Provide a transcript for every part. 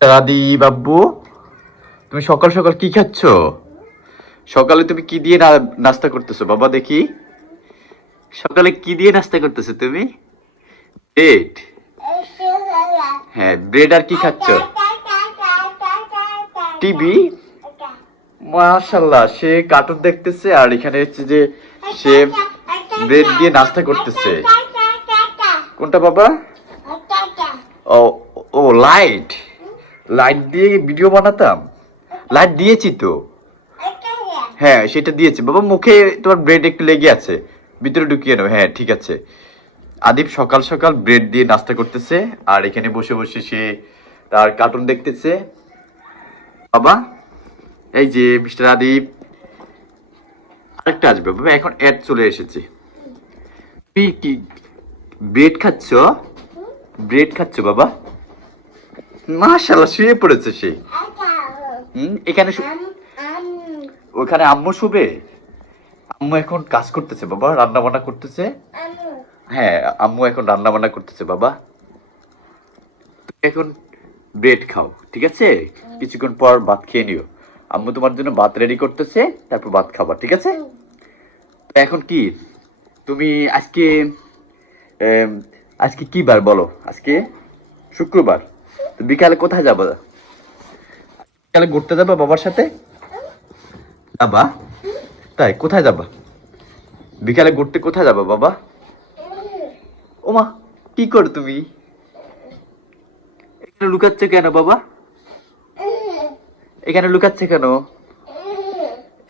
দাদি বাব্বু তুমি সকাল সকাল কি খাচ্ছ? সকালে তুমি কি দিয়ে নাস্তা করতেছো? বাবা দেখি। সকালে কি দিয়ে নাস্তা করতেছো তুমি? ব্রেড। হ্যাঁ ব্রেড আর কি খাচ্ছ? টিভি? মাশাল্লাহ, সে কার্টুন দেখতেছে আর এখানে হচ্ছে যে সে ব্রেড দিয়ে নাস্তা করতেছে। কোনটা বাবা? ও ও লাইট লাইট দিয়ে ভিডিও বানাতাম? লাইট দিয়েছি তো। হ্যাঁ সেটা দিয়েছি। বাবা মুখে তোমার ব্রেড একটু লেগে আছে। ভিতরে ঢুকিয়ে নেবে হ্যাঁ ঠিক আছে। আদিপ সকাল সকাল ব্রেড দিয়ে নাস্তা করতেছে আর এখানে বসে বসে সে তার কার্টুন দেখতেছে। বাবা এই যে মিস্টার আদিপ। আরেকটা আসবে। বাবা এখন অ্যাড চলে এসেছে। তুই কি ব্রেড খাচ্ছ? ব্রেড খাচ্ছ বাবা? মাশাল্লাহ শুয়ে পড়েছে সে। হুম এখানে ওখানে আম্মু শুবে? আম্মু এখন কাজ করতেছে বাবা রান্না বান্না করতেছে হ্যাঁ আম্মু এখন রান্না বান্না করতেছে বাবা। তুমি এখন ব্রেড খাও ঠিক আছে? কিছুক্ষণ পর ভাত খেয়ে নিও। আম্মু তোমার জন্য ভাত রেডি করতেছে তারপর ভাত খাবার ঠিক আছে? তো এখন কি? তুমি আজকে আজকে কি বার বলো? আজকে শুক্রবার। বিকালে কোথায় যাব? বিকালে ঘুরতে যাবা বাবার সাথে? যাবা? তাই, কোথায় যাবা? বিকালে ঘুরতে কোথায় যাবা বাবা? ওমা, কি করো তুমি? এখানে লুকাচ্ছে কেন বাবা? এখানে লুকাচ্ছে কেন?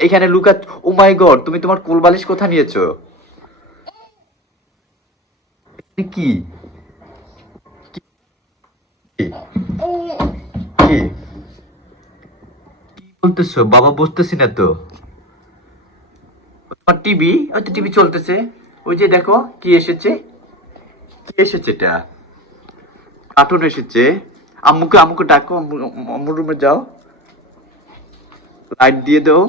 এখানে লুকাচ্ছ, ও মাই গড, তুমি তোমার কোল বালিশ কোথায় নিয়েছো? কি? কি কি বলতেছো? বাবা বুঝতেছি না তো। টিভি ওই তো টিভি চলতেছে। ওই যে দেখো, কি এসেছে? কি এসেছে এটা? কার্টুন এসেছে। আম্মুকে আম্মুকে ডাকো, আম্মু- রুমে যাও। লাইট দিয়ে দাও।